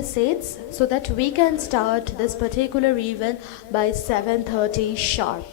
Seats so that we can start this particular event by 7:30 sharp.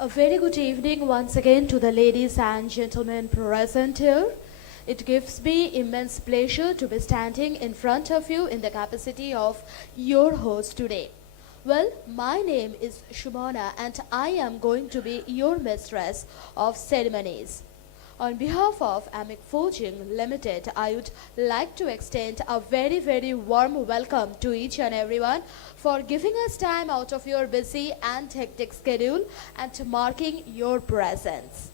A very good evening once again to the ladies and gentlemen present here. It gives me immense pleasure to be standing in front of you in the capacity of your host today. Well, my name is Shumana and I am going to be your mistress of ceremonies. On behalf of Amic Forgin Limited, I would like to extend a very warm welcome to each and everyone for giving us time out of your busy and hectic schedule and marking your presence.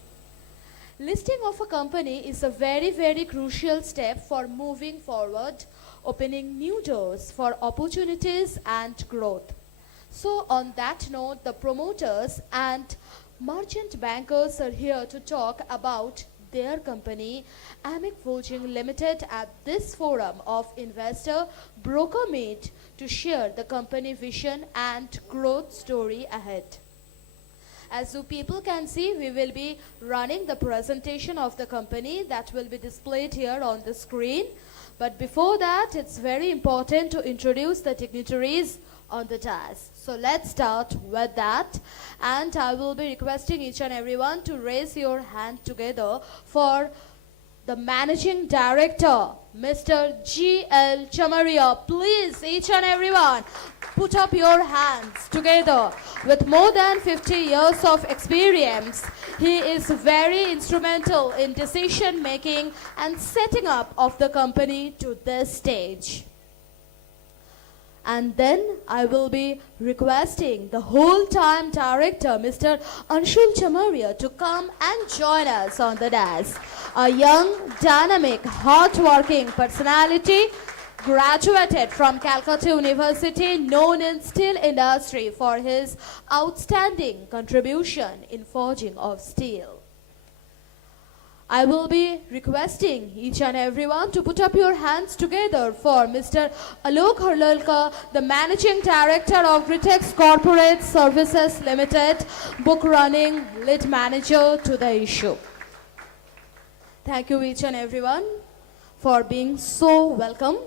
Listing of a company is a very crucial step for moving forward, opening new doors for opportunities and growth. So on that note, the promoters and merchant bankers are here to talk about their company, Amic Forgin Limited, at this forum of investor broker meet to share the company vision and growth story ahead. As you people can see, we will be running the presentation of the company that will be displayed here on the screen. But before that, it's very important to introduce the dignitaries on the task. So let's start with that, and I will be requesting each and everyone to raise your hand together for the Managing Director, Mr. G.L. Chamaria. Please, each and everyone, put up your hands together. With more than 50 years of experience, he is very instrumental in decision making and setting up of the company to this stage. And then I will be requesting the whole-time director, Mr. Anshul Chamaria, to come and join us on the dais. A young, dynamic, hard-working personality, graduated from Calcutta University, known in steel industry for his outstanding contribution in forging of steel. I will be requesting each and everyone to put up your hands together for Mr. Alok Harlalka, the Managing Director of Britex Corporate Services Limited, book running lead manager to the issue. Thank you each and everyone for being so welcome.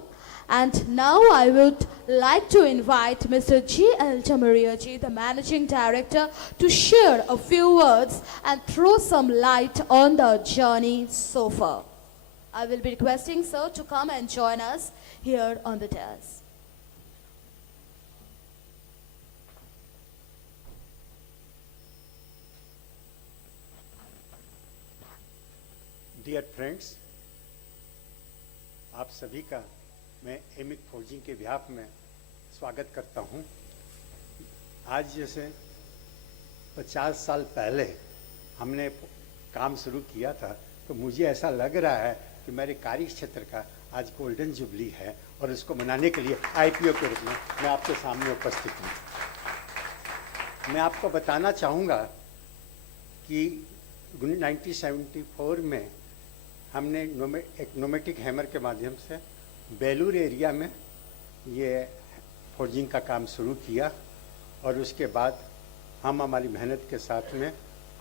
And now I would like to invite Mr. G.L. Chamaria, the Managing Director, to share a few words and throw some light on the journey so far. I will be requesting sir to come and join us here on the dais. Dear friends, आप सभी का मैं एमिक फौजिंग के behalf में स्वागत करता हूं। आज जैसे 50 साल पहले हमने काम शुरू किया था, तो मुझे ऐसा लग रहा है कि मेरे कार्य क्षेत्र का आज गोल्डन जुबली है और इसको मनाने के लिए आईपीओ के रूप में मैं आपके सामने उपस्थित हूं। मैं आपको बताना चाहूँगा कि 1974 में हमने एक नोमेटिक हैमर के माध्यम से बेलूर एरिया में ये फोर्जिंग का काम शुरू किया और उसके बाद हम हमारी मेहनत के साथ में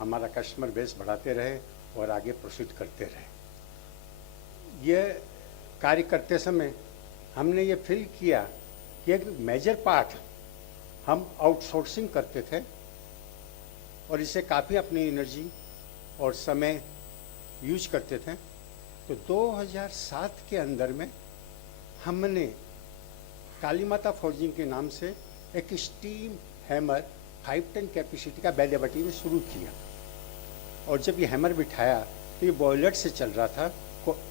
हमारा कस्टमर बेस बढ़ाते रहे और आगे प्रोसीड करते रहे। ये कार्य करते समय हमने ये फील किया कि एक मेजर पार्ट हम आउटसोर्सिंग करते थे और इससे काफ़ी अपनी एनर्जी और समय यूज करते थे। तो 2007 के अंदर में हमने काली माता फोर्जिंग के नाम से एक स्टीम हैमर 5 टन कैपेसिटी का बेलेबटी में शुरू किया। और जब ये हैमर बिठाया तो ये बॉयलर से चल रहा था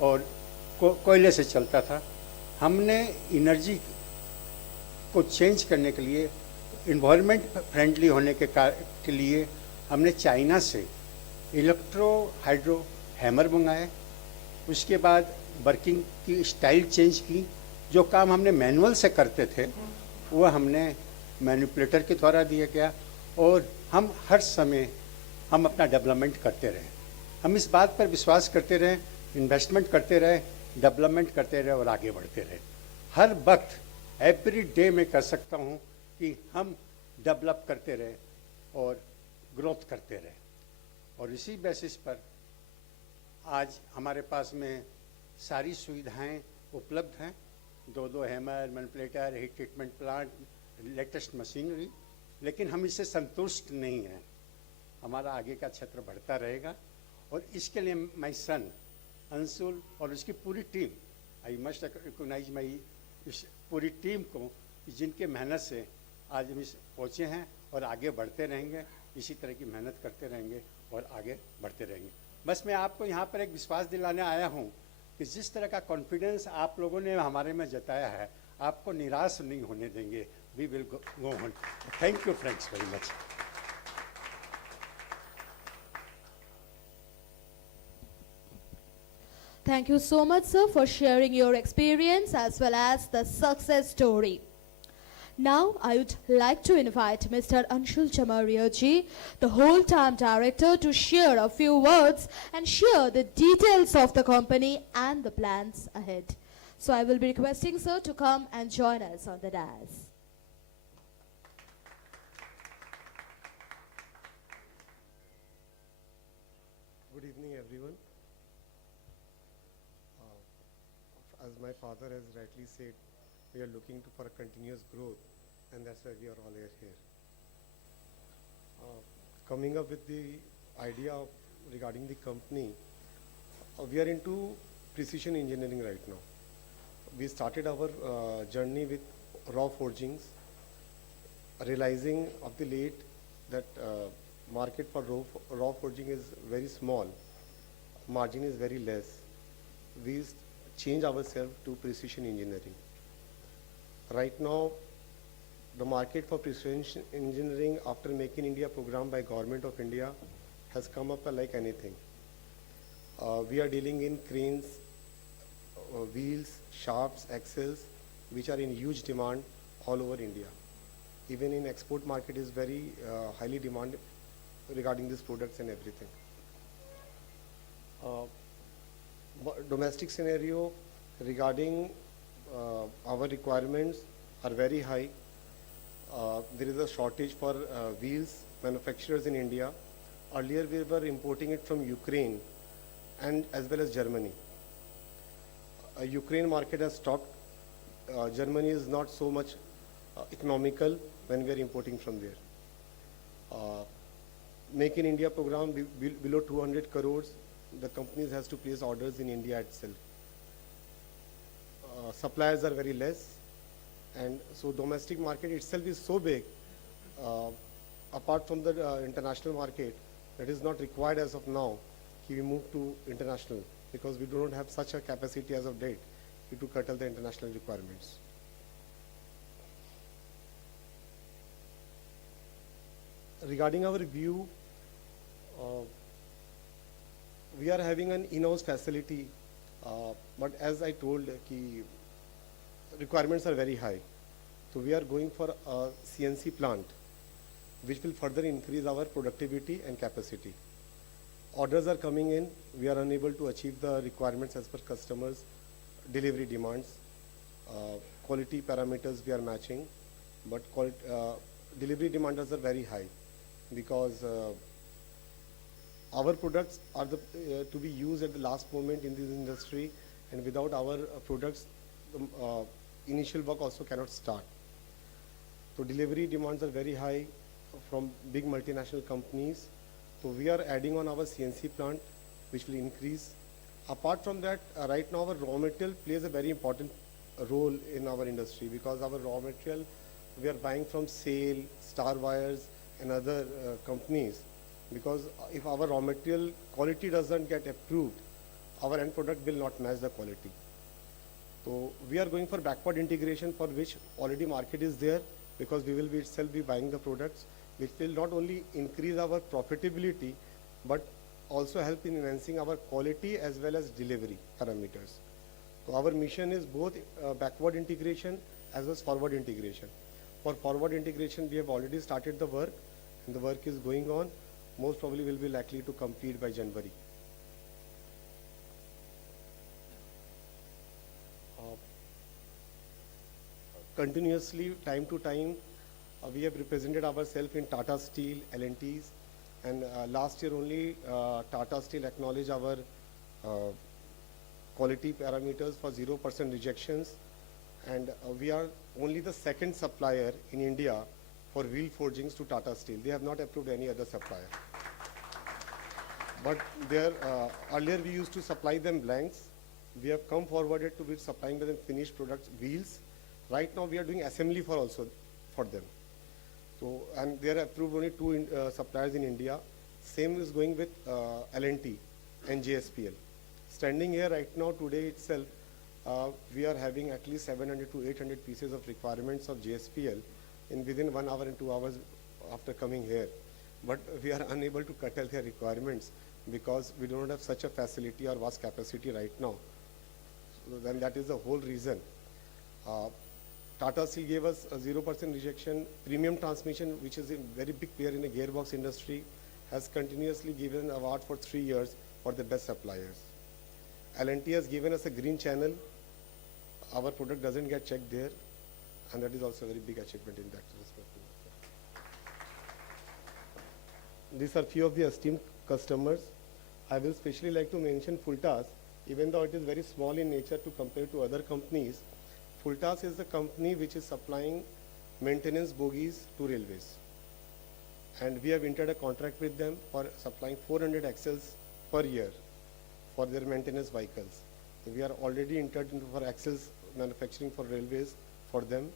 और कोयले से चलता था। हमने एनर्जी को चेंज करने के लिए, इन्वायरमेंट फ्रेंडली होने के लिए हमने चाइना से इलेक्ट्रो हाइड्रो हैमर मंगाए। उसके बाद वर्किंग की स्टाइल चेंज की। जो काम हमने मैनुअल से करते थे वो हमने मैनिपुलेटर के द्वारा दिया गया और हम हर समय हम अपना डेवलपमेंट करते रहे। हम इस बात पर विश्वास करते रहे, इन्वेस्टमेंट करते रहे, डेवलपमेंट करते रहे और आगे बढ़ते रहे। हर वक्त एवरी डे मैं कर सकता हूँ कि हम डेवलप करते रहे और ग्रोथ करते रहे। और इसी बेसिस पर आज हमारे पास में सारी सुविधाएं उपलब्ध हैं। 2 hammer, manipulator, heat treatment plant, latest machinery. लेकिन हम इससे संतुष्ट नहीं हैं। हमारा आगे का क्षेत्र बढ़ता रहेगा और इसके लिए माय सन अंशुल और उसकी पूरी टीम, आई मस्ट रिकॉग्नाइज माई इस पूरी टीम को, जिनके मेहनत से आज हम इस पहुँचे हैं और आगे बढ़ते रहेंगे। इसी तरह की मेहनत करते रहेंगे और आगे बढ़ते रहेंगे। बस मैं आपको यहाँ पर एक विश्वास दिलाने आया हूँ कि जिस तरह का कॉन्फिडेंस आप लोगों ने हमारे में जताया है, आपको निराश नहीं होने देंगे। We will go on. Thank you friends very much. Thank you so much, sir, for sharing your experience as well as the success story. Now, I would like to invite Mr. Anshul Chamaria ji, the whole-time director, to share a few words and share the details of the company and the plans ahead. So I will be requesting sir to come and join us on the dais. Good evening, everyone. As my father has rightly said, we are looking for a continuous growth, and that's why we are all here. Coming up with the idea regarding the company, we are into precision engineering right now. We started our journey with raw forgings, realizing of the late that market for raw forging is very small, margin is very less. We change ourselves to precision engineering. Right now, the market for precision engineering after Make in India program by Government of India has come up like anything. We are dealing in cranes, wheels, shafts, axles, which are in huge demand all over India. Even in export market is very highly demanded regarding these products and everything. Domestic scenario regarding our requirements are very high. There is a shortage for wheels manufacturers in India. Earlier we were importing it from Ukraine and as well as Germany. Ukraine market has stopped. Germany is not so much economical when we are importing from there. Make in India program below 200 crores, the companies has to place orders in India itself. Suppliers are very less, and so domestic market itself is so big, apart from the international market, that is not required as of now. We move to international because we do not have such a capacity as of date to curtail the international requirements. Regarding our view, we are having an in-house facility, but as I told, requirements are very high. So we are going for a CNC plant, which will further increase our productivity and capacity. Orders are coming in. We are unable to achieve the requirements as per customers' delivery demands. Quality parameters we are matching, but delivery demands are very high because our products are to be used at the last moment in this industry, and without our products, the initial work also cannot start. So delivery demands are very high from big multinational companies. So we are adding on our CNC plant, which will increase. Apart from that, right now our raw material plays a very important role in our industry, because our raw material we are buying from SAIL, Star Wires, and other companies. Because if our raw material quality doesn't get approved, our end product will not match the quality. So we are going for backward integration, for which already market is there, because we will be itself be buying the products, which will not only increase our profitability, but also help in enhancing our quality as well as delivery parameters. So our mission is both backward integration as well as forward integration. For forward integration, we have already started the work, and the work is going on. Most probably will be likely to complete by January. Continuously, time to time, we have represented ourselves in Tata Steel, L&Ts, and last year only Tata Steel acknowledged our quality parameters for 0% rejections, and we are only the second supplier in India for wheel forgings to Tata Steel. They have not approved any other supplier. But there, earlier we used to supply them blanks. We have come forwarded to be supplying them finished products, wheels. Right now we are doing assembly for them. So, and they are approved only two suppliers in India. Same is going with L&T and JSPL. Standing here right now today itself, we are having at least 700 to 800 pieces of requirements of JSPL in within 1 hour and 2 hours after coming here. But we are unable to curtail their requirements because we do not have such a facility or vast capacity right now. So then that is the whole reason. Tata Steel gave us a 0% rejection. Premium Transmission, which is a very big player in the gearbox industry, has continuously given an award for 3 years for the best suppliers. L&T has given us a green channel. Our product doesn't get checked there, and that is also a very big achievement in that respect. These are few of the esteemed customers. I will especially like to mention Fultas, even though it is very small in nature to compare to other companies. Fultas is the company which is supplying maintenance bogies to railways. And we have entered a contract with them for supplying 400 axles per year for their maintenance vehicles. So we are already entered into for axles manufacturing for railways for them.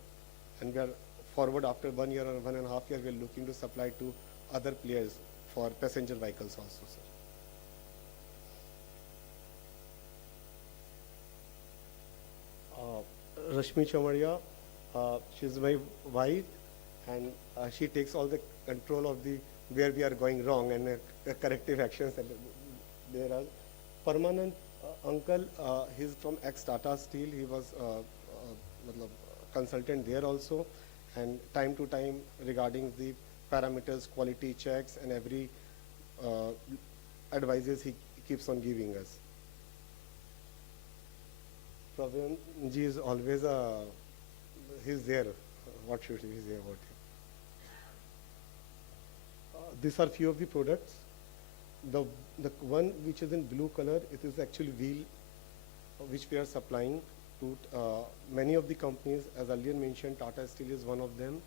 And we are forward after 1 year or 1.5 years, we are looking to supply to other players for passenger vehicles also, sir. Rashmi Chamaria, she's my wife, and she takes all the control of the where we are going wrong and corrective actions. And there are Permanent uncle, he's from ex-Tata Steel. He was consultant there also, and time to time regarding the parameters, quality checks, and every advices he keeps on giving us. Praveen ji is always he's there. What should we say about him? These are few of the products. The one which is in blue color, it is actually wheel which we are supplying to many of the companies. As earlier mentioned, Tata Steel is one of them,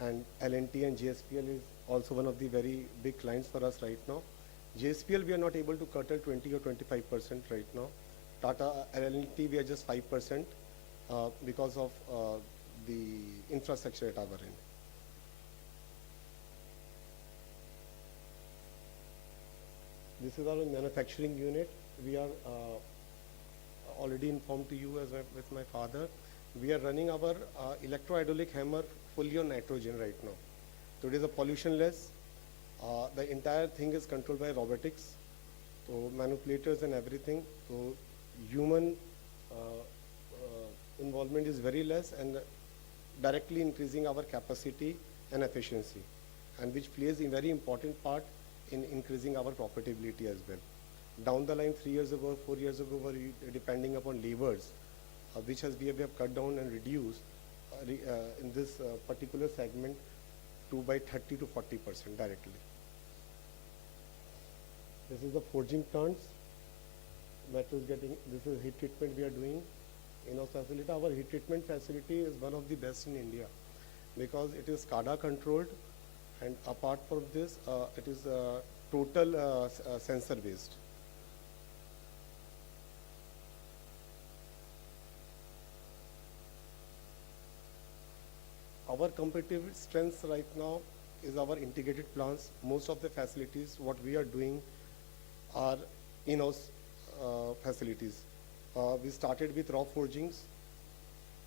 and L&T and JSPL is also one of the very big clients for us right now. JSPL we are not able to curtail 20 or 25% right now. Tata L&T we are just 5% because of the infrastructure at our end. This is our manufacturing unit. We are already informed to you as with my father. We are running our electro-hydraulic hammer fully on nitrogen right now. So it is a pollution-less. The entire thing is controlled by robotics, so manipulators and everything. So human involvement is very less and directly increasing our capacity and efficiency, and which plays a very important part in increasing our profitability as well. Down the line, 3 years ago, 4 years ago, we were depending upon levers, which we have cut down and reduced in this particular segment to by 30 to 40% directly. This is the forging plants. Metal is getting, this is heat treatment we are doing in our facility. Our heat treatment facility is one of the best in India because it is SCADA controlled, and apart from this, it is total sensor based. Our competitive strengths right now is our integrated plants. Most of the facilities, what we are doing are in-house facilities. We started with raw forgings.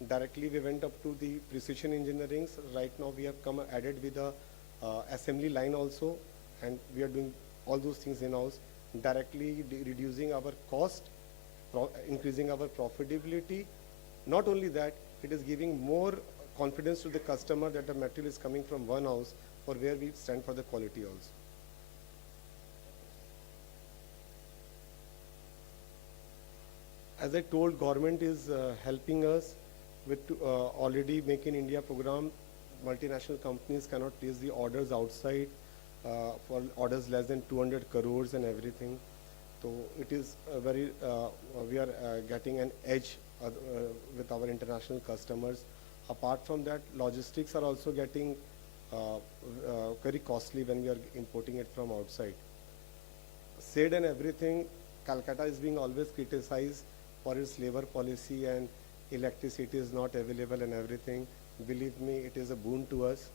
Directly we went up to the precision engineering. Right now we have come added with the assembly line also, and we are doing all those things in-house, directly reducing our cost, increasing our profitability. Not only that, it is giving more confidence to the customer that the material is coming from one house, for where we stand for the quality also. As I told, government is helping us with already Make in India program. Multinational companies cannot place the orders outside for orders less than 200 crores and everything. So it is very, we are getting an edge with our international customers. Apart from that, logistics are also getting very costly when we are importing it from outside. Said and everything, Kolkata is being always criticized for its labor policy, and electricity is not available and everything. Believe me, it is a boon to us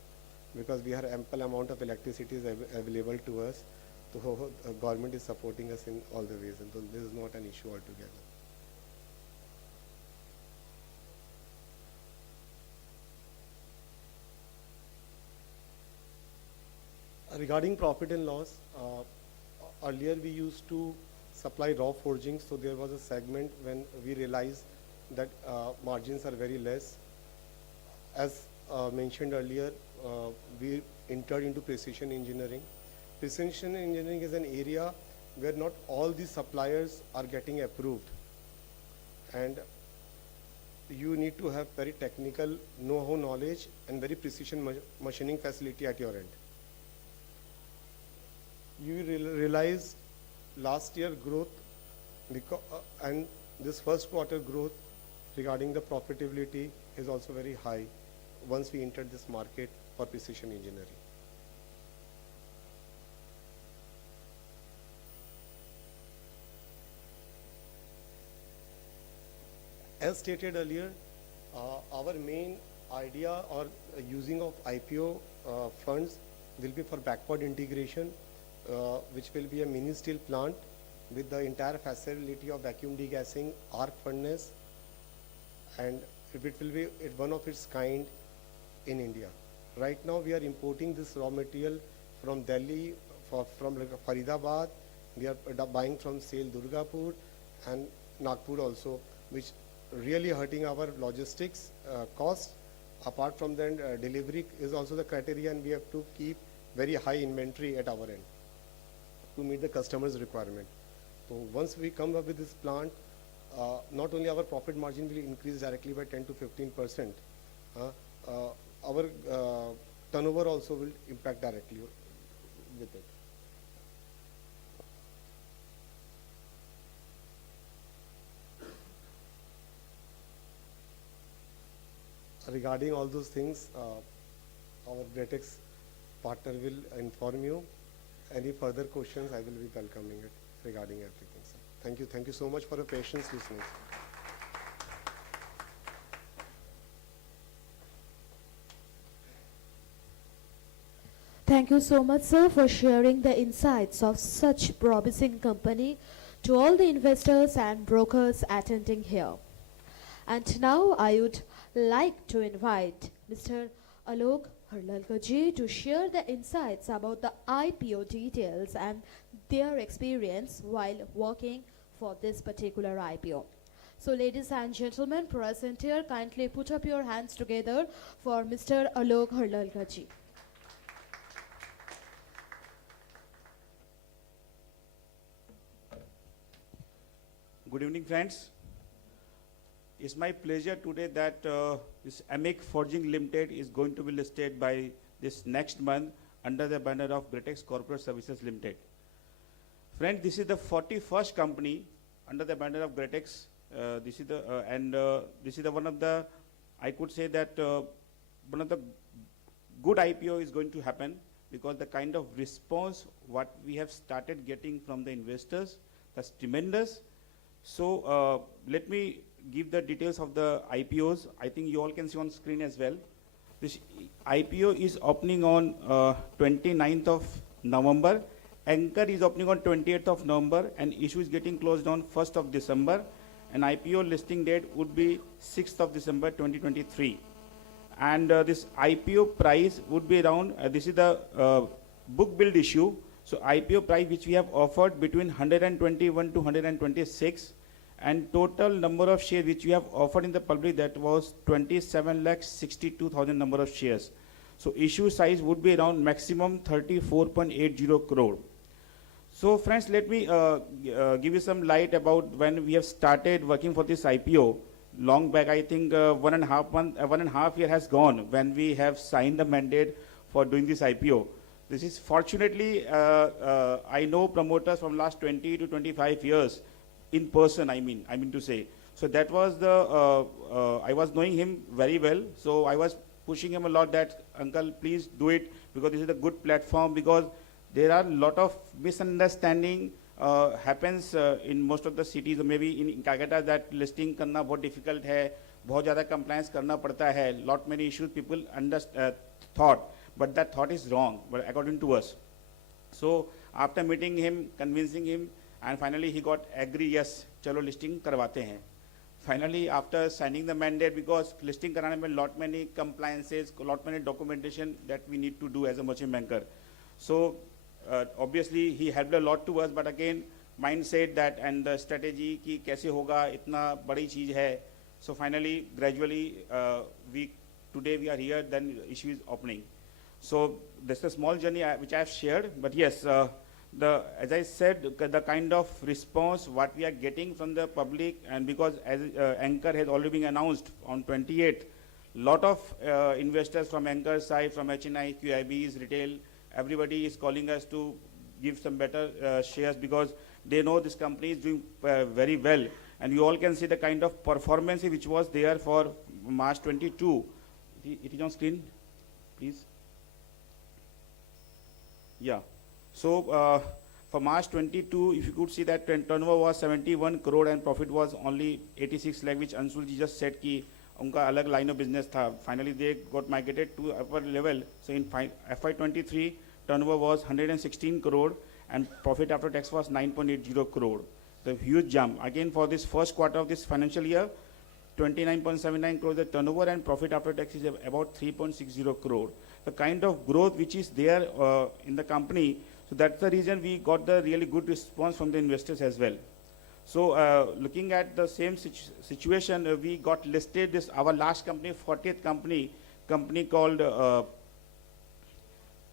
because we have ample amount of electricity is available to us. So government is supporting us in all the ways, and so this is not an issue altogether. Regarding profit and loss, earlier we used to supply raw forging, so there was a segment when we realized that margins are very less. As mentioned earlier, we entered into precision engineering. Precision engineering is an area where not all the suppliers are getting approved, and you need to have very technical know-how knowledge and very precision machining facility at your end. You realize last year growth and this first quarter growth regarding the profitability is also very high once we entered this market for precision engineering. As stated earlier, our main idea or using of IPO funds will be for backward integration, which will be a mini steel plant with the entire facility of vacuum degassing, arc furnace, and it will be one of its kind in India. Right now we are importing this raw material from Delhi, from Faridabad. We are buying from SAIL Durgapur and Nagpur also, which really hurting our logistics cost. Apart from that, delivery is also the criteria, and we have to keep very high inventory at our end to meet the customer's requirement. So once we come up with this plant, not only our profit margin will increase directly by 10 to 15%, our turnover also will impact directly with it. Regarding all those things, our Bretex partner will inform you. Any further questions, I will be welcoming it regarding everything, sir. Thank you. Thank you so much for your patience listening. Thank you so much, sir, for sharing the insights of such promising company to all the investors and brokers attending here. And now I would like to invite Mr. Alok Harlalkaji to share the insights about the IPO details and their experience while working for this particular IPO. So ladies and gentlemen present here, kindly put up your hands together for Mr. Alok Harlalkaji. Good evening, friends. It's my pleasure today that this Amic Forging Limited is going to be listed by this next month under the banner of Bretex Corporate Services Limited. Friends, this is the 41st company under the banner of Gretex. This is the this is the one of the, I could say that one of the good IPO is going to happen, because the kind of response what we have started getting from the investors, that's tremendous. So let me give the details of the IPOs. I think you all can see on screen as well. This IPO is opening on 29th of November. Anchor is opening on 28th of November, and issue is getting closed on 1st of December. And IPO listing date would be 6th of December 2023. And this IPO price would be around, this is the book build issue. So IPO price which we have offered between 121 to 126, and total number of shares which we have offered in the public, that was 27,62,000 number of shares. So issue size would be around maximum 34.80 crore. So friends, let me give you some light about when we have started working for this IPO. Long back, I think 1.5 year has gone when we have signed the mandate for doing this IPO. This is fortunately, I know promoters from last 20 to 25 years in person, I mean to say. So that was the, I was knowing him very well. So I was pushing him a lot that, uncle, please do it, because this is a good platform, because there are a lot of misunderstanding happens in most of the cities, or maybe in Kolkata, that listing करना बहुत difficult है, बहुत ज़्यादा compliance करना पड़ता है, lot many issues people thought, but that thought is wrong, but according to us. So after meeting him, convincing him, and finally he got agree, yes, चलो listing करवाते हैं. Finally, after signing the mandate, because listing कराने में lot many compliances, lot many documentation that we need to do as a merchant banker. So obviously he helped a lot to us, but again mindset that and the strategy कि कैसे होगा, इतना बड़ी चीज है. So finally, gradually, today we are here, then issue is opening. So this is a small journey which I have shared, but yes, as I said, the kind of response what we are getting from the public, and because as Anchor has already been announced on 28th, lot of investors from Anchor side, from HNI, QIBs, retail, everybody is calling us to give some better shares, because they know this company is doing very well. And you all can see the kind of performance which was there for March 22. It is on screen, please. Yeah. So for March 22, if you could see that turnover was 71 crore and profit was only 86 lakh, which Anshul ji just said कि उनका अलग line of business था. Finally, they got migrated to upper level. So in FY23, turnover was 116 crore and profit after tax was 9.80 crore. The huge jump. Again, for this first quarter of this financial year, 29.79 crore the turnover, and profit after tax is about 3.60 crore. The kind of growth which is there in the company, so that's the reason we got the really good response from the investors as well. So looking at the same situation, we got listed this, our last company, 40th company called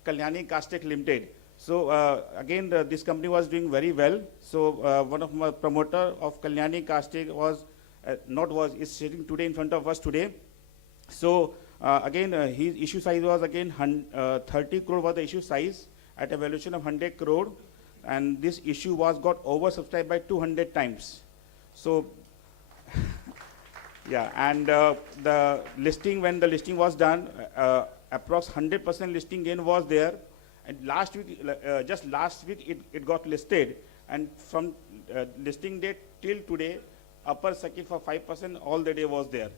Kalyani Castech Limited. So again, this company was doing very well. So one of my promoter of Kalyani Castech is sitting today in front of us today. So again, his issue size was again 30 crore was the issue size at a valuation of 100 crore. And this issue got oversubscribed by 200 times. So, yeah, and the listing, when the listing was done, approx 100% listing gain was there. And last week, just last week, it got listed. And from listing date till today, upper circuit for 5% all the day was there.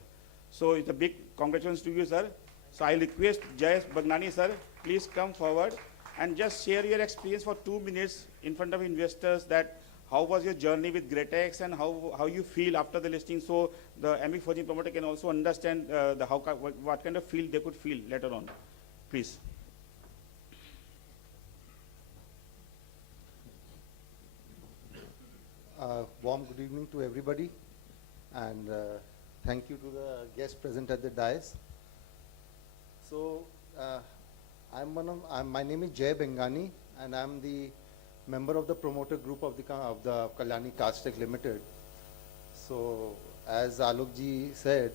So it's a big congratulations to you, sir. So I request Jayesh Bagnani, sir, please come forward and just share your experience for 2 minutes in front of investors, that how was your journey with Gretex and how you feel after the listing, so the Amic Forgin promoter can also understand what kind of feel they could feel later on. Please. Warm good evening to everybody, and thank you to the guests present at the dais. So my name is Jay Bengani, and I'm the member of the promoter group of the Kalyani Castech Limited. So as Alok ji said,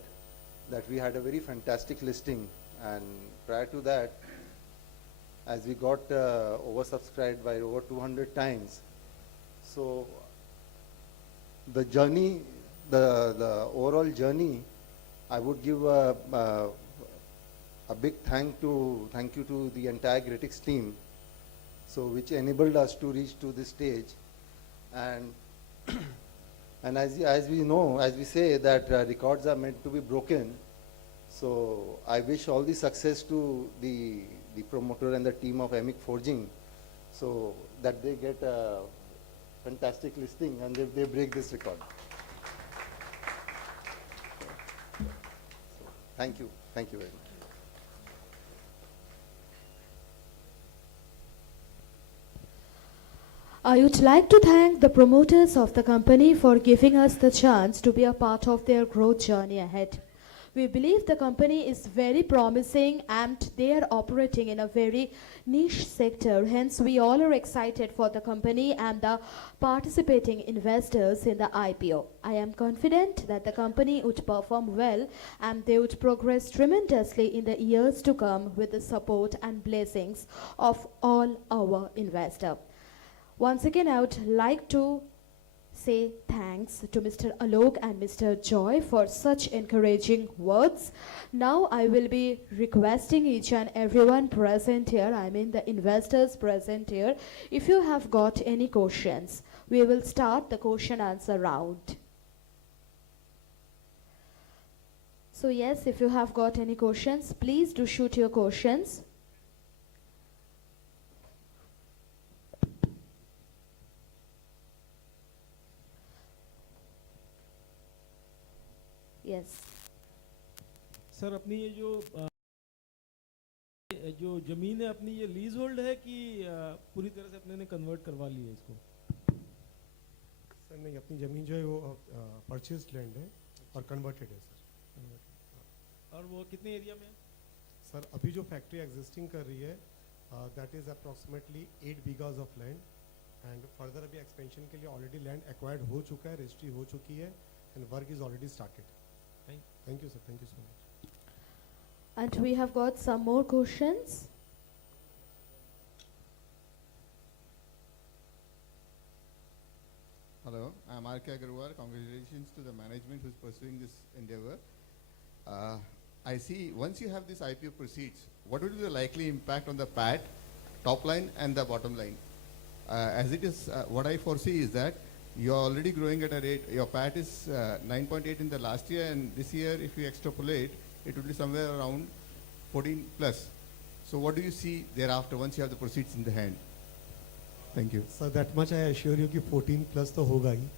that we had a very fantastic listing, and prior to that, as we got oversubscribed by over 200 times, So the journey, the overall journey, I would give a big thank you to the entire Gratix team, so which enabled us to reach to this stage. And and as we know, as we say that records are meant to be broken, so I wish all the success to the promoter and the team of Amic Forging, so that they get a fantastic listing and they break this record. So, thank you very much. I would like to thank the promoters of the company for giving us the chance to be a part of their growth journey ahead. We believe the company is very promising and they are operating in a very niche sector. Hence, we all are excited for the company and the participating investors in the IPO. I am confident that the company would perform well and they would progress tremendously in the years to come with the support and blessings of all our investors. Once again, I would like to say thanks to Mr. Alok and Mr. Joy for such encouraging words. Now I will be requesting each and everyone present here, I mean the investors present here, if you have got any questions, we will start the question answer round. So yes, if you have got any questions, please do shoot your questions. Yes. Sir अपनी ये जो जमीन है अपनी ये lease hold है कि पूरी तरह से अपने ने कन्वर्ट करवा ली है इसको? सर नहीं, अपनी ज़मीन जो है वो परचेज्ड लैंड है और कन्वर्टेड है सर। और वो कितने एरिया में है? सर अभी जो फैक्ट्री एग्जिस्टिंग कर रही है that is approximately 8 bighas of land, and further अभी एक्सपेंशन के लिए ऑलरेडी लैंड एक्वायर्ड हो चुका है, रजिस्ट्री हो चुकी है, and work is already started. Thank you, sir. Thank you so much. And we have got some more questions. Hello, I'm R.K. Agarwal. Congratulations to the management who's pursuing this endeavor. I see once you have this IPO proceeds, what would be the likely impact on the PAT, top line and the bottom line? As it is, what I foresee is that you're already growing at a rate, your PAT is 9.8 in the last year, and this year if you extrapolate, it would be somewhere around 14 plus. So what do you see thereafter once you have the proceeds in the hand? Thank you. Sir, that much I assure you कि 14 plus तो होगा ही,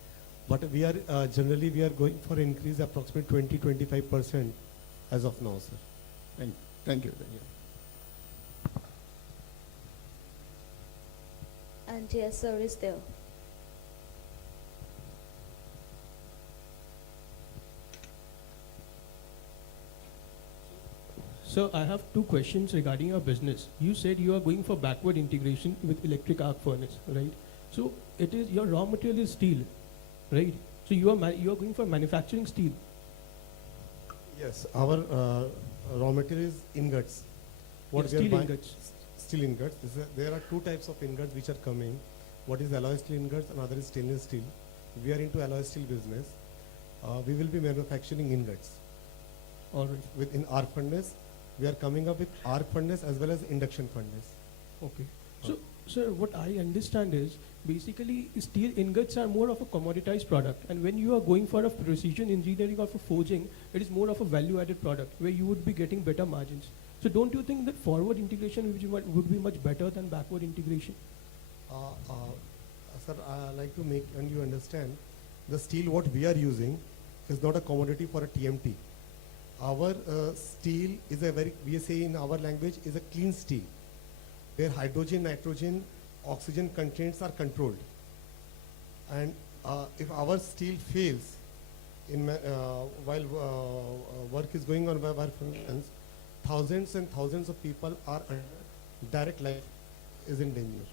but we are generally we are going for increase approximately 20-25% as of now, sir. Thank you. And yes, sir, is there. So I have two questions regarding your business. You said you are going for backward integration with electric arc furnace, right? So it is your raw material is steel, right? So you are going for manufacturing steel. Yes, our raw material is ingots. Yeah, we are steel buying- ingots. Steel ingots. There are two types of ingots which are coming. One is alloy steel ingots, another is stainless steel. We are into alloy steel business. We will be manufacturing ingots. All right. Within arc furnace, we are coming up with arc furnace as well as induction furnace. Okay. So, sir, what I understand is basically steel ingots are more of a commoditized product, and when you are going for a precision engineering or for forging, it is more of a value-added product where you would be getting better margins. So, don't you think that forward integration would be much better than backward integration? Sir, I like to make and you understand the steel what we are using is not a commodity for a TMT. Our steel is a very, we say in our language, is a clean steel, where hydrogen, nitrogen, oxygen contents are controlled. And if our steel fails in while work is going on by our functions, thousands and thousands of people are direct life is in danger.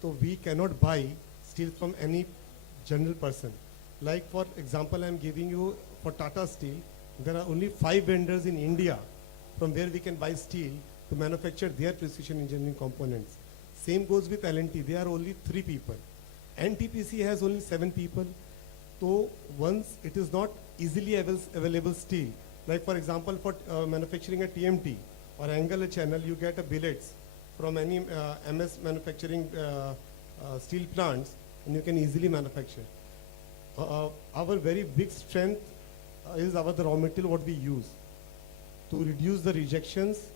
So we cannot buy steel from any general person. Like for example, I am giving you for Tata Steel, there are only 5 vendors in India from where we can buy steel to manufacture their precision engineering components. Same goes with L&T, there are only 3 people. NTPC has only 7 people. So once it is not easily available steel, like for example for manufacturing a TMT or angle channel, you get a billets from any MS manufacturing steel plants, and you can easily manufacture. Our very big strength is the raw material what we use to reduce the rejections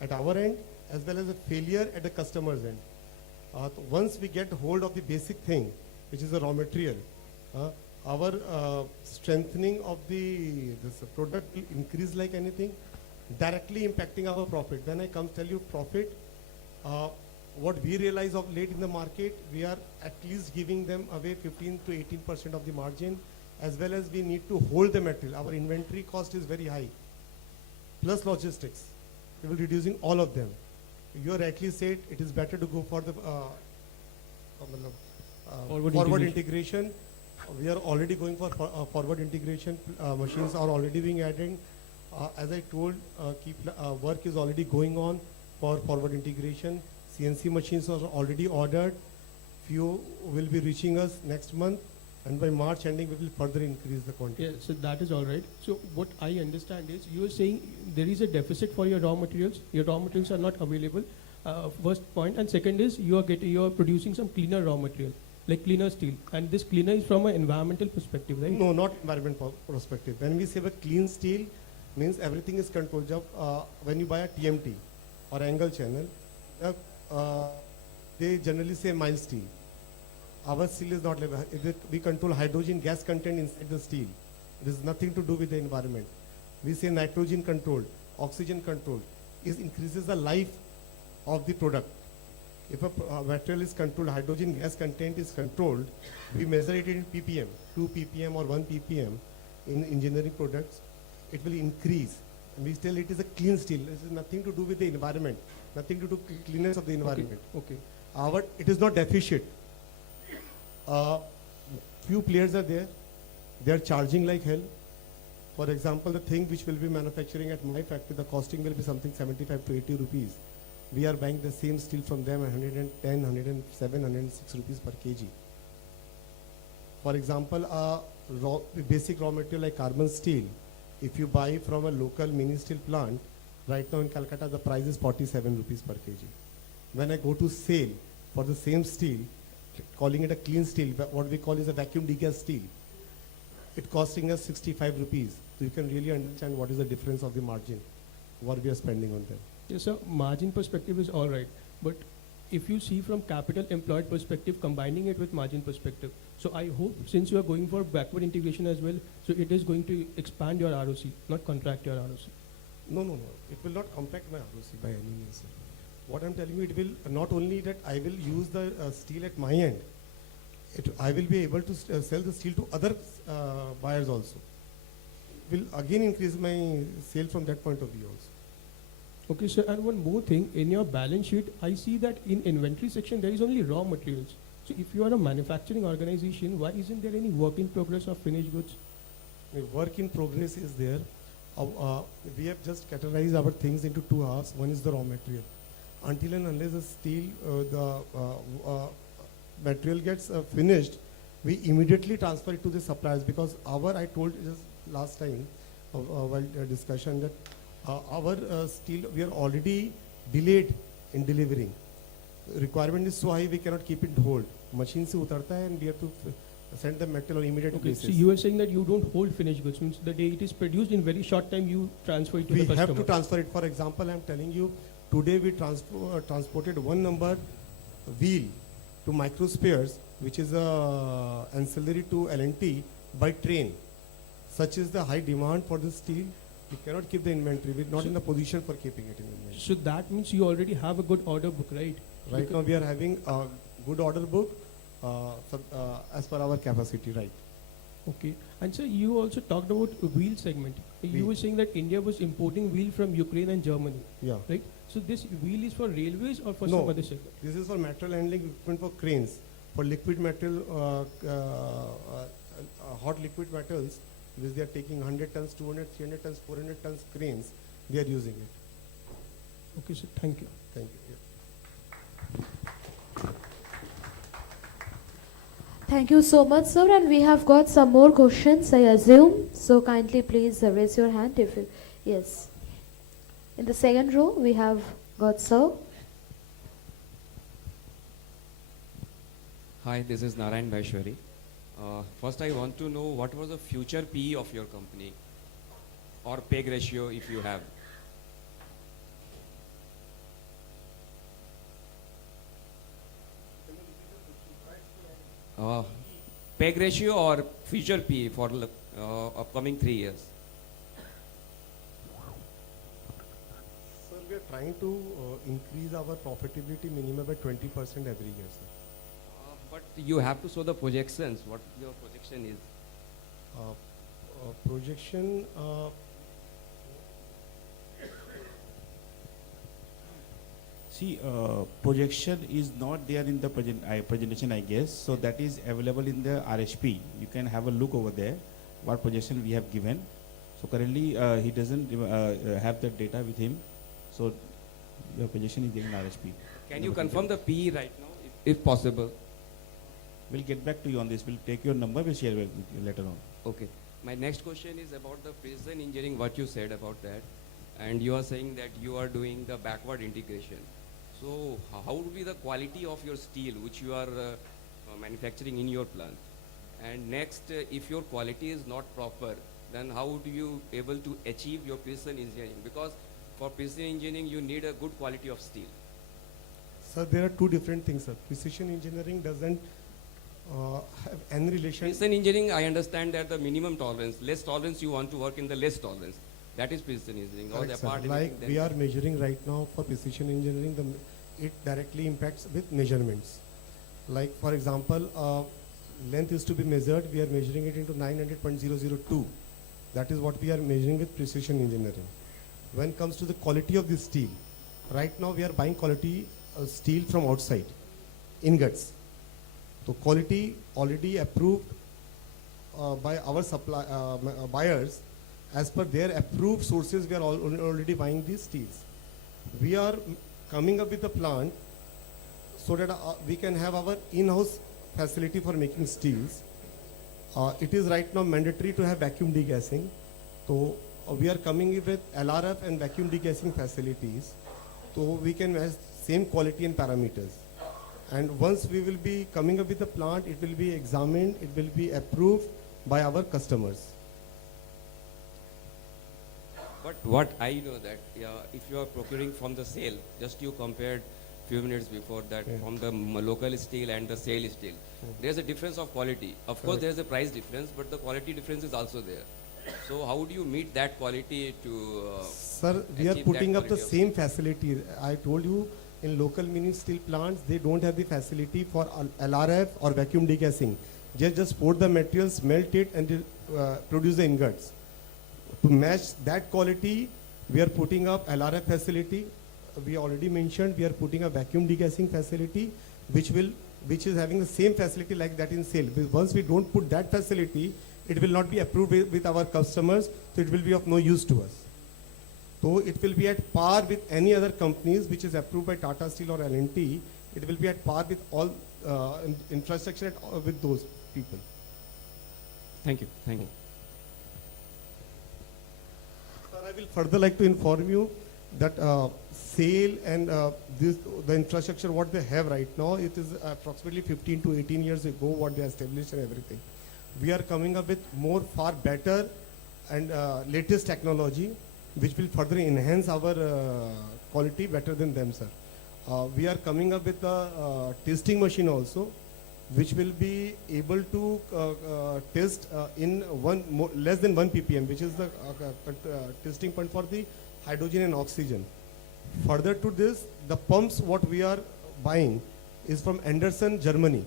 at our end as well as the failure at the customer's end. Once we get hold of the basic thing, which is the raw material, our strengthening of this product will increase like anything, directly impacting our profit. When I come tell you profit, what we realize of late in the market, we are at least giving them away 15 to 18% of the margin, as well as we need to hold the material. Our inventory cost is very high, plus logistics. We will reducing all of them. You rightly said it is better to go for the forward integration. We are already going for forward integration. Machines are already being added. As I told, work is already going on for forward integration. CNC machines are already ordered. Few will be reaching us next month, and by March ending we will further increase the quantity. Yeah, so that is all right. So what I understand is you are saying there is a deficit for your raw materials. Your raw materials are not available. First point, and second is you are producing some cleaner raw material, like cleaner steel, and this cleaner is from an environmental perspective, right? No, not environment perspective. When we say a clean steel, means everything is controlled. When you buy a TMT or angle channel, they generally say mild steel. Our steel is not like we control hydrogen gas content inside the steel. It has nothing to do with the environment. We say nitrogen controlled, oxygen controlled. It increases the life of the product. If a material is controlled, hydrogen gas content is controlled, we measure it in ppm, 2 ppm or 1 ppm in engineering products, it will increase. And we tell it is a clean steel. It has nothing to do with the environment, nothing to do with cleanness of the environment. Okay. It is not deficient. Few players are there. They are charging like hell. For example, the thing which will be manufacturing at my factory, the costing will be something 75 to 80 rupees. We are buying the same steel from them at 110, 107, 106 rupees per kg. For example, basic raw material like carbon steel, if you buy from a local mini steel plant, right now in Kolkata the price is 47 rupees per kg. When I go to sale for the same steel, calling it a clean steel, what we call is a vacuum degas steel, it costing us 65 rupees. So you can really understand what is the difference of the margin, what we are spending on them. Yes, sir. Margin perspective is all right, but if you see from capital employed perspective, combining it with margin perspective, so I hope since you are going for backward integration as well, so it is going to expand your ROC, not contract your ROC. No. It will not compact my ROC by any means, sir. What I'm telling you, it will not only that I will use the steel at my end, I will be able to sell the steel to other buyers also. Will again increase my sale from that point of view also. Okay, sir, and one more thing, in your balance sheet, I see that in inventory section, there is only raw materials. So if you are a manufacturing organization, why isn't there any work in progress or finished goods? The work in progress is there. We have just categorized our things into 2 halves. One is the raw material. Until and unless the steel, material gets finished, we immediately transfer it to the suppliers, because I told just last time while discussion that our steel, we are already delayed in delivering. Requirement is so high, we cannot keep it hold. Machine se utarta hai and we have to send the metal on immediate basis. So you are saying that you don't hold finished goods, means the day it is produced in very short time, you transfer it to the customer. We have to transfer it. For example, I am telling you, today we transported 1 number wheel to Microspares, which is ancillary to L&T, by train. Such is the high demand for the steel. We cannot keep the inventory. We are not in the position for keeping it in inventory. So that means you already have a good order book, right? Right now we are having a good order book as per our capacity, right? Okay. And sir, you also talked about wheel segment. You were saying that India was importing wheel from Ukraine and Germany. Yeah. Right? So this wheel is for railways or for some other segment? This is for material handling equipment for cranes. For liquid metal, hot liquid metals, which they are taking 100 tons, 200, 300 tons, 400 tons cranes, they are using it. Okay, sir. Thank you. Thank you. Yeah. Thank you so much, sir. And we have got some more questions, I assume. So kindly please raise your hand if you. Yes. In the second row, we have got sir. Hi, this is Narayan Vaishwari. First, I want to know what was the future PE of your company or PEG ratio if you have. PEG ratio or future PE for upcoming 3 years. Sir, we are trying to increase our profitability minimum by 20% every year, sir. But you have to show the projections, what your projection is. Projection, See, projection is not there in the presentation, I guess. So that is available in the RHP. You can have a look over there, what projection we have given. So currently, he doesn't have the data with him. So your projection is there in RHP. Can you confirm the PE right now, if possible? We'll get back to you on this. We'll take your number. We'll share with you later on. Okay. My next question is about the precision engineering, what you said about that. And you are saying that you are doing the backward integration. So how would be the quality of your steel which you are manufacturing in your plant? And next, if your quality is not proper, then how would you able to achieve your precision engineering? Because for precision engineering, you need a good quality of steel. sir, there are two different things, sir. Precision engineering doesn't have any relation. Precision engineering, I understand that the minimum tolerance, less tolerance, you want to work in the less tolerance. That is precision engineering. Or Correct, the part sir. Like we are measuring right now for precision engineering, it directly impacts with measurements. Like for example, length is to be measured, we are measuring it into 900.002. That is what we are measuring with precision engineering. When it comes to the quality of the steel, right now we are buying quality steel from outside, ingots. So quality already approved by our buyers. As per their approved sources, we are already buying these steels. We are coming up with a plant so that we can have our in-house facility for making steels. It is right now mandatory to have vacuum degassing. So we are coming with LRF and vacuum degassing facilities. So we can have same quality and parameters. And once we will be coming up with a plant, it will be examined, it will be approved by our customers. But what I know that if you are procuring from the sale, just you compared few minutes before that from the local steel and the sale steel, there's a difference of quality. Of course, there's a price difference, but the quality difference is also there. So how do you meet that quality to Sir, we are achieve putting that up the quality same facility. I told you in local mini steel plants, they don't have the facility for LRF or vacuum degassing. They just pour the materials, melt it and produce the ingots. To match that quality, we are putting up LRF facility. We already mentioned we are putting a vacuum degassing facility, which is having the same facility like that in sale. Once we don't put that facility, it will not be approved with our customers, so it will be of no use to us. So it will be at par with any other companies which is approved by Tata Steel or L&T. It will be at par with all infrastructure with those people. Thank you. Thank you. Sir, I will further like to inform you that SAIL and the infrastructure what they have right now, it is approximately 15 to 18 years ago what they established and everything. We are coming up with more far better and latest technology which will further enhance our quality better than them, sir. We are coming up with a testing machine also, which will be able to test in less than 1 ppm, which is the testing point for the hydrogen and oxygen. Further to this, the pumps what we are buying is from Anderson, Germany,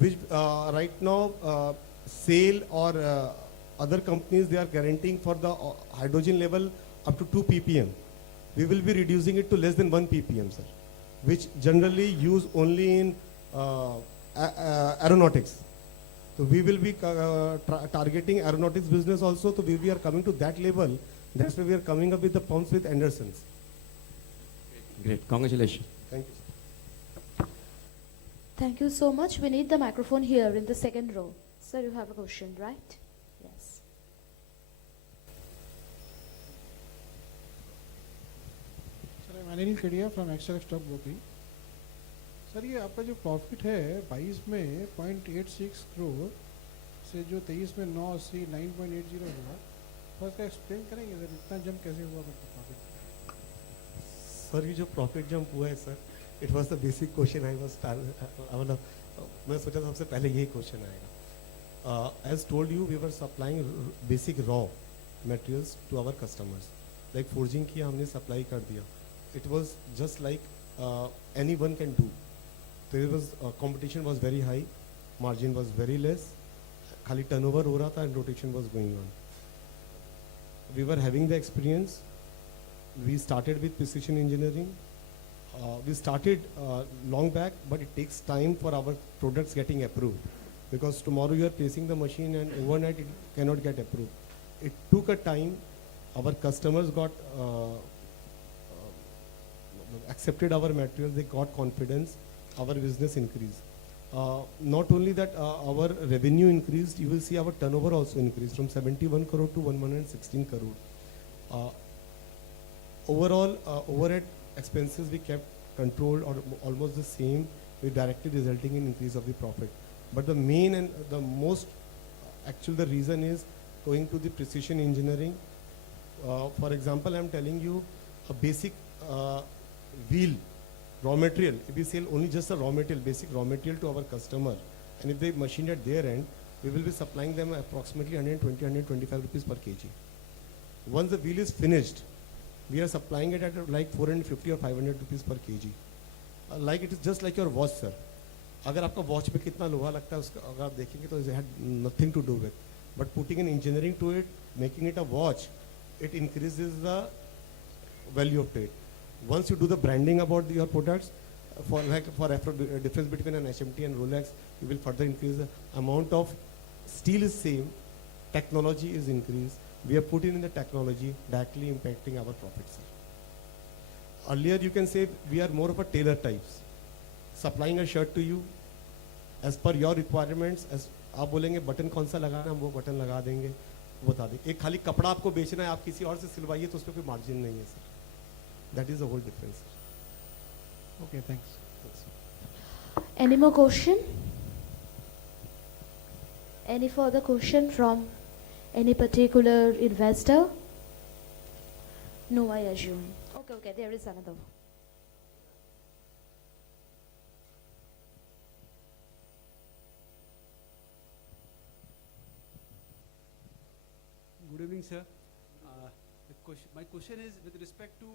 which right now SAIL or other companies, they are guaranteeing for the hydrogen level up to 2 ppm. We will be reducing it to less than 1 ppm, sir, which generally used only in aeronautics. So we will be targeting aeronautics business also. So we are coming to that level. That's why we are coming up with the pumps with Andersons. Great. Congratulations. Thank you, sir. Thank you so much. We need the microphone here in the second row. Sir, you have a question, right? Yes. Sir मैं Anil Kedia from Excel stock broking. Sir ये आपका जो profit है 22 में 0.86 करोड़ से जो 23 में 980 9.80 हुआ, फर्स्ट का एक्सप्लेन करेंगे सर, इतना जंप कैसे हुआ मतलब प्रॉफिट? सर ये जो प्रॉफिट जंप हुआ है sir, it was the basic question I was मतलब मैं सोचा था सबसे पहले यही क्वेश्चन आएगा। As told you we were supplying basic raw materials to our customers, like forging किया हमने सप्लाई कर दिया, it was just like any one can do. There was competition was very high, margin was very less, खाली turnover हो रहा था and rotation was going on. We were having the experience, we started with precision engineering. We started long back, but it takes time for our products getting approved, because tomorrow you are placing the machine and overnight it cannot get approved. It took a time. Our customers got accepted our materials, they got confidence, our business increased. Not only that, our revenue increased, you will see our turnover also increased from 71 crore to 116 crore. Overall, overhead expenses we kept controlled or almost the same, with directly resulting in increase of the profit. But the main and the most actually the reason is going to the precision engineering. For example, I am telling you a basic wheel raw material. If we sell only just a raw material, basic raw material to our customer, and if they machine at their end, we will be supplying them approximately 120-125 rupees per kg. Once the wheel is finished, we are supplying it at like 450 or 500 rupees per kg. Like it is just like your watch, sir. अगर आपका watch में कितना लोहा लगता है उसका अगर आप देखेंगे तो it had nothing to do with. But putting in engineering to it, making it a watch, it increases the value of trade. Once you do the branding about your products, for difference between an HMT and Rolex, you will further increase the amount of steel is same, technology is increased. We have put in the technology directly impacting our profits. Earlier you can say we are more of a tailor types, supplying a shirt to you as per your requirements. As आप बोलेंगे button कौन सा लगाना, हम वो button लगा देंगे, वो बता देंगे। एक खाली कपड़ा आपको बेचना है, आप किसी और से सिलवाइए तो उस पर कोई मार्जिन नहीं है sir. That is the whole difference. Okay, thanks. Any more question? Any further question from any particular investor? No, I assume. Okay, there is another. Good evening, sir. My question is with respect to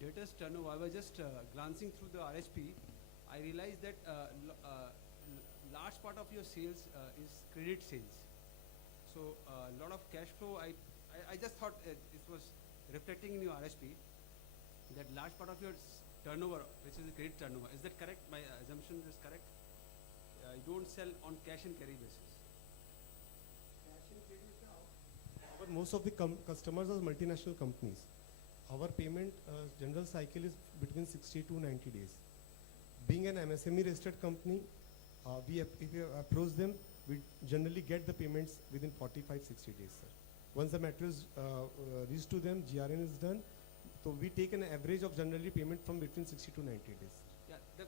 debtors turnover. I was just glancing through the RHP. I realized that large part of your sales is credit sales. So a lot of cash flow. I just thought it was reflecting in your RHP that large part of your turnover, which is the credit turnover. Is that correct? My assumption is correct. You don't sell on cash and carry basis. But most of the customers are multinational companies. Our payment general cycle is between 60 to 90 days. Being an MSME registered company, if we approach them, we generally get the payments within 45-60 days, sir. Once the materials reach to them, GRN is done, so we take an average of generally payment from between 60 to 90 days. Yeah,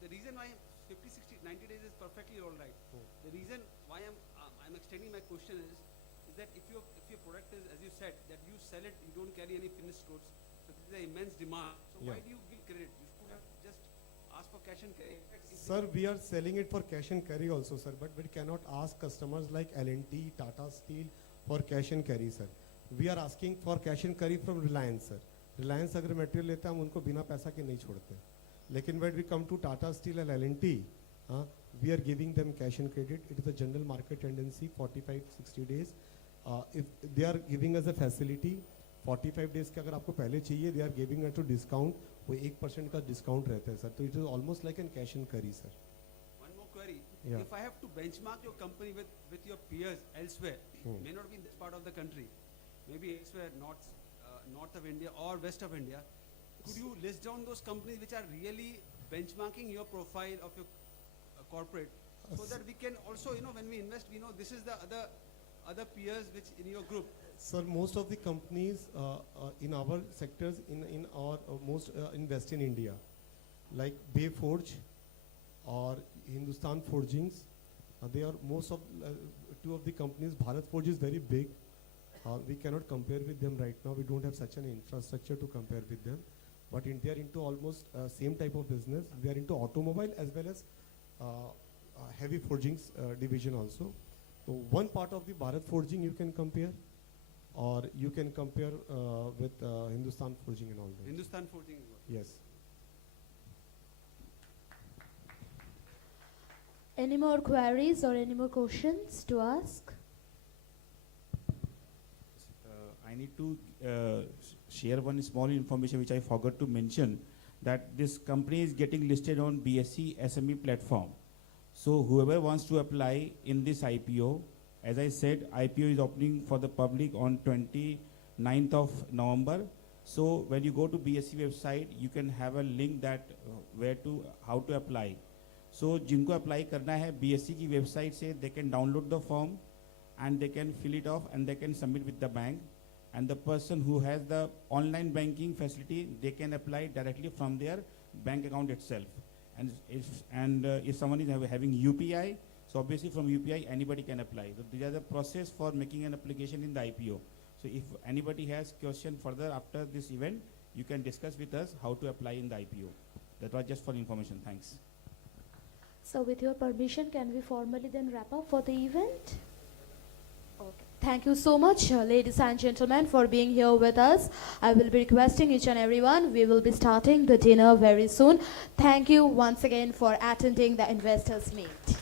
the reason why 50, 60, 90 days is perfectly all right. Oh. The reason why I'm extending my question is that if your product is, as you said, that you sell it, you don't carry any finished goods, so there is an immense demand. So Yeah. why do you give credit? You could have just asked for cash and carry. Sir, we are selling it for cash and carry also, sir, but we cannot ask customers like L&T, Tata Steel for cash and carry, sir. We are asking for cash and carry from Reliance, sir. Reliance अगर material लेता है हम उनको बिना पैसा के नहीं छोड़ते। लेकिन when we come to Tata Steel and L&T, we are giving them cash and credit. It is a general market tendency, 45-60 days. If they are giving us a facility, 45 days के अगर आपको पहले चाहिए, they are giving us a discount. वो 1% का discount रहता है sir, तो it is almost like a cash and carry, sir. One more query. Yeah. If I have to benchmark your company with your peers elsewhere, may not be in this part of the country, maybe elsewhere, north of India or west of India, could you list down those companies which are really benchmarking your profile of your corporate, so that we can also, when we invest, we know this is the other peers which in your group. Sir, most of the companies in our sectors, in our most invest in India, like Bay Forge or Hindustan Forgings. They are most of two of the companies. Bharat Forge is very big. We cannot compare with them right now. We don't have such an infrastructure to compare with them. But they are into almost same type of business. They are into automobile as well as heavy forgings division also. So one part of the Bharat Forging you can compare, or you can compare with Hindustan Forging and all that. Hindustan Forging is what? Yes. Any more queries or any more questions to ask? I need to share one small information which I forgot to mention, that this company is getting listed on BSE SME platform. So whoever wants to apply in this IPO, as I said, IPO is opening for the public on 29th of November. So when you go to BSE website, you can have a link that how to apply. So जिनको apply करना है BSE की website से, they can download the form and they can fill it off and they can submit with the bank. And the person who has the online banking facility, they can apply directly from their bank account itself. And if someone is having UPI, so obviously from UPI anybody can apply. So these are the process for making an application in the IPO. So if anybody has question further after this event, you can discuss with us how to apply in the IPO. That was just for information. Thanks. So with your permission, can we formally then wrap up for the event? Okay. Thank you so much, ladies and gentlemen, for being here with us. I will be requesting each and everyone, we will be starting the dinner very soon. Thank you once again for attending the investors meet.